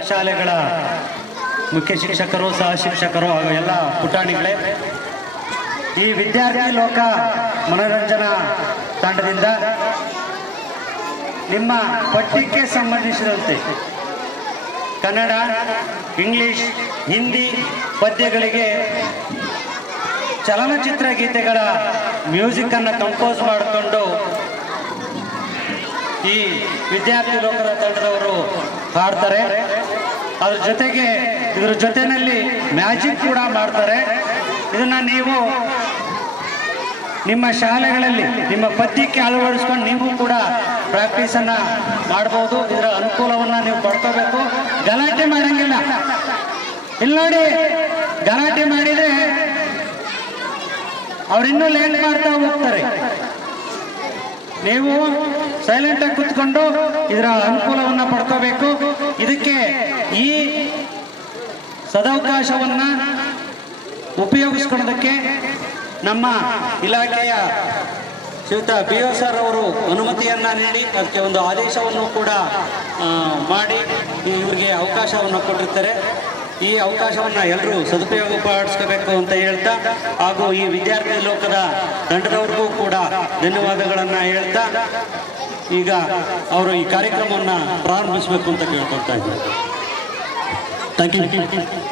ಶಾಲೆಗಳ ಮುಖ್ಯ ಶಿಕ್ಷಕರು, ಸಹ ಶಿಕ್ಷಕರು ಹಾಗೂ ಎಲ್ಲ ಪುಟಾಣಿಗಳೇ, ಈ ವಿದ್ಯಾರ್ಥಿ ಲೋಕ ಮನೋರಂಜನಾ ತಂಡದಿಂದ ನಿಮ್ಮ ಪಠ್ಯಕ್ಕೆ ಸಂಬಂಧಿಸಿದಂತೆ ಕನ್ನಡ, ಇಂಗ್ಲಿಷ್, ಹಿಂದಿ ಪದ್ಯಗಳಿಗೆ ಚಲನಚಿತ್ರ ಗೀತೆಗಳ ಮ್ಯೂಸಿಕ್ ಅನ್ನು ಕಂಪೋಸ್ ಮಾಡಿಕೊಂಡು ಈ ವಿದ್ಯಾರ್ಥಿ ಲೋಕದ ತಂಡದವರು ಹಾಡ್ತಾರೆ. ಅದ್ರ ಜೊತೆಗೆ ಇದರ ಜೊತೆಯಲ್ಲಿ ಮ್ಯಾಜಿಕ್ ಕೂಡ ಮಾಡ್ತಾರೆ. ಇದನ್ನ ನೀವು ನಿಮ್ಮ ಶಾಲೆಗಳಲ್ಲಿ ನಿಮ್ಮ ಪದ್ಯಕ್ಕೆ ಅಳವಡಿಸ್ಕೊಂಡು ನೀವು ಕೂಡ ಪ್ರಾಕ್ಟೀಸ್ ಅನ್ನ ಮಾಡಬಹುದು. ಇದರ ಅನುಕೂಲವನ್ನ ನೀವು ಪಡ್ಕೋಬೇಕು. ಗಲಾಟೆ ಮಾಡಂಗಿಲ್ಲ. ಇಲ್ಲಿ ನೋಡಿ, ಗಲಾಟೆ ಮಾಡಿದ್ರೆ ಅವ್ರಿನ್ನೂ ಲೇಟ್ ಮಾಡ್ತಾ ಹೋಗ್ತಾರೆ. ನೀವು ಸೈಲೆಂಟ್ ಆಗಿ ಕುತ್ಕೊಂಡು ಇದರ ಅನುಕೂಲವನ್ನ ಪಡ್ಕೋಬೇಕು. ಇದಕ್ಕೆ ಈ ಸದಾವಕಾಶವನ್ನ ಉಪಯೋಗಿಸ್ಕೊಳ್ಳೋದಕ್ಕೆ ನಮ್ಮ ಇಲಾಖೆಯ ಶ್ರೀಯುತ BO ಸರ್ ಅವರು ಅನುಮತಿಯನ್ನ ನೀಡಿ ಅದಕ್ಕೆ ಒಂದು ಆದೇಶವನ್ನು ಕೂಡ ಮಾಡಿ ಇವರಿಗೆ ಅವಕಾಶವನ್ನು ಕೊಟ್ಟಿರ್ತಾರೆ. ಈ ಅವಕಾಶವನ್ನು ಎಲ್ಲರೂ ಸದುಪಯೋಗ ಪಡಿಸ್ಕೋಬೇಕು ಅಂತ ಹೇಳ್ತಾ, ಹಾಗೂ ಈ ವಿದ್ಯಾರ್ಥಿ ಲೋಕದ ತಂಡದವ್ರಿಗೂ ಕೂಡ ಧನ್ಯವಾದಗಳನ್ನು ಹೇಳ್ತಾ, ಈಗ ಅವರು ಈ ಕಾರ್ಯಕ್ರಮವನ್ನು ಪ್ರಾರಂಭಿಸಬೇಕು ಅಂತ ಕೇಳ್ಕೊಳ್ತಾ ಇದ್ದಾರೆ. Thank you.